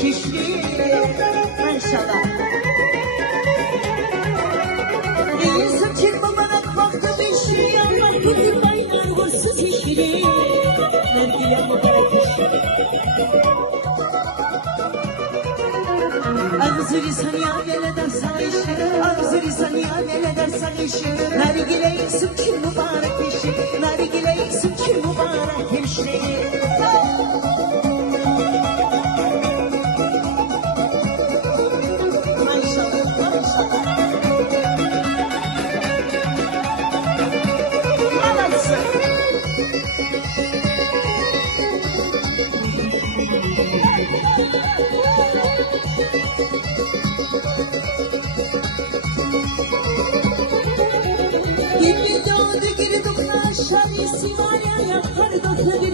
şişli. Maşallah. İnsan ki babanak baktı bir şey ama kızı baylar vursun şişli. Nergile mübarek işi. Ağzı lisan ya ne dersen işi, ağzı lisan ya ne dersen işi. Nergile isim ki mübarek işi, nergile isim ki mübarek işi. Maşallah, maşallah. Anlatsın. Gibi doğdu girdim aşağı, sivarya yapar dokları.